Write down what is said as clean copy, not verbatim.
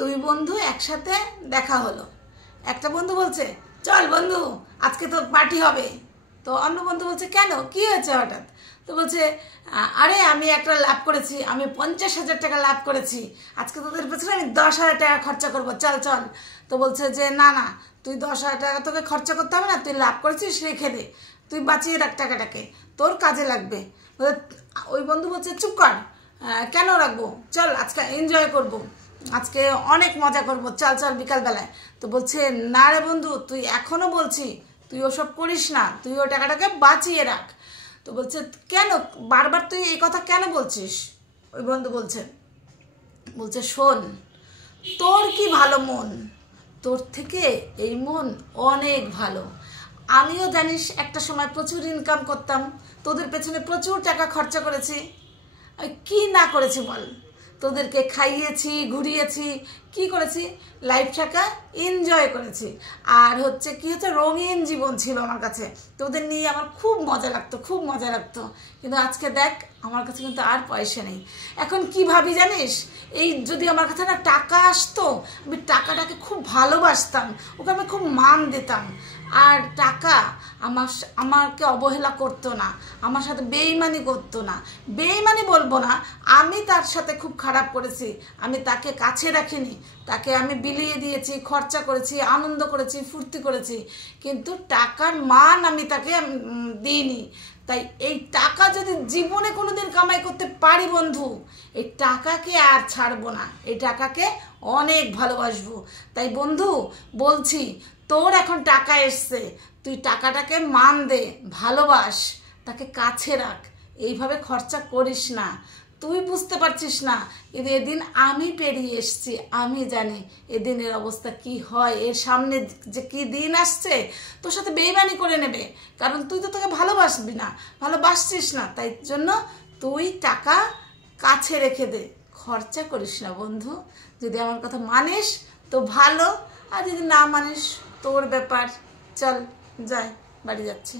দুই বন্ধু একসাথে দেখা হলো। একটা বন্ধু বলছে, চল বন্ধু আজকে তো পার্টি হবে। তো অন্য বন্ধু বলছে, কেন, কি হয়েছে হঠাৎ? তো বলছে, আরে আমি একটা লাভ করেছি, আমি 50,000 টাকা লাভ করেছি, আজকে তোদের পেছনে আমি 10,000 টাকা খরচা করবো, চল চল। তো বলছে যে না না, তুই 10,000 টাকা তোকে খরচা করতে হবে না, তুই লাভ করেছিস রেখে দে, তুই বাঁচিয়ে রাখ টাকাটাকে, তোর কাজে লাগবে। ওই বন্ধু বলছে, চুপ কর, কেন রাখবো, চল আজকে এনজয় করব, আজকে অনেক মজা করব, চল চল বিকালবেলায়। তো বলছে, না রে বন্ধু, তুই এখনো বলছি তুই ওসব করিস না, তুই ওই টাকাটাকে বাঁচিয়ে রাখ। তো বলছে, কেন বারবার তুই এই কথা কেন বলছিস? ওই বন্ধু বলছে শোন, তোর কি ভালো মন, তোর থেকে এই মন অনেক ভালো। আমিও জানিস একটা সময় প্রচুর ইনকাম করতাম, তোদের পেছনে প্রচুর টাকা খরচা করেছি, কি না করেছি বল? তোদেরকে খাইয়েছি, ঘুরিয়েছি, কি করেছি, লাইফটাকে এনজয় করেছি। আর হচ্ছে কি হচ্ছে, রঙিন জীবন ছিল আমার কাছে, তোদের নিয়ে আমার খুব মজা লাগতো, খুব মজা লাগতো। কিন্তু আজকে দেখ, আমার কাছে কিন্তু আর পয়সা নেই। এখন কি ভাবি জানিস, এই যদি আমার কাছে না টাকা আসতো, আমি টাকাটাকে খুব ভালোবাসতাম, ওকে আমি খুব মান দিতাম। আর টাকা আমাকে অবহেলা করতো না, আমার সাথে বেইমানি করতো না। বেইমানি বলবো না, আমি তার সাথে খুব খারাপ করেছি, আমি তাকে কাছে রাখিনি, তাকে আমি বিলিয়ে দিয়েছি, খরচা করেছি, আনন্দ করেছি, ফুর্তি করেছি, কিন্তু টাকার মান আমি তাকে দিইনি। তাই এই টাকা যদি জীবনে কোনোদিন কামাই করতে পারি বন্ধু, এই টাকাকে আর ছাড়বো না, এই টাকাকে অনেক ভালোবাসবো। তাই বন্ধু বলছি, তোর এখন টাকা এসছে, তুই টাকাটাকে মান দে, ভালোবাস, তাকে কাছে রাখ, এইভাবে খরচা করিস না। তুই বুঝতে পারছিস না, কিন্তু এদিন আমি পেরিয়ে এসছি, আমি জানি এদিনের অবস্থা কি হয়। এর সামনে যে কি দিন আসছে, তোর সাথে বেইমানি করে নেবে, কারণ তুই তো তোকে ভালোবাসবি না, ভালোবাসছিস না, তাই জন্য তুই টাকা কাছে রেখে দে, খরচা করিস না বন্ধু। যদি আমার কথা মানিস তো ভালো, আর যদি না মানিস তোর ব্যাপার, চল যাই, বাড়ি যাচ্ছি।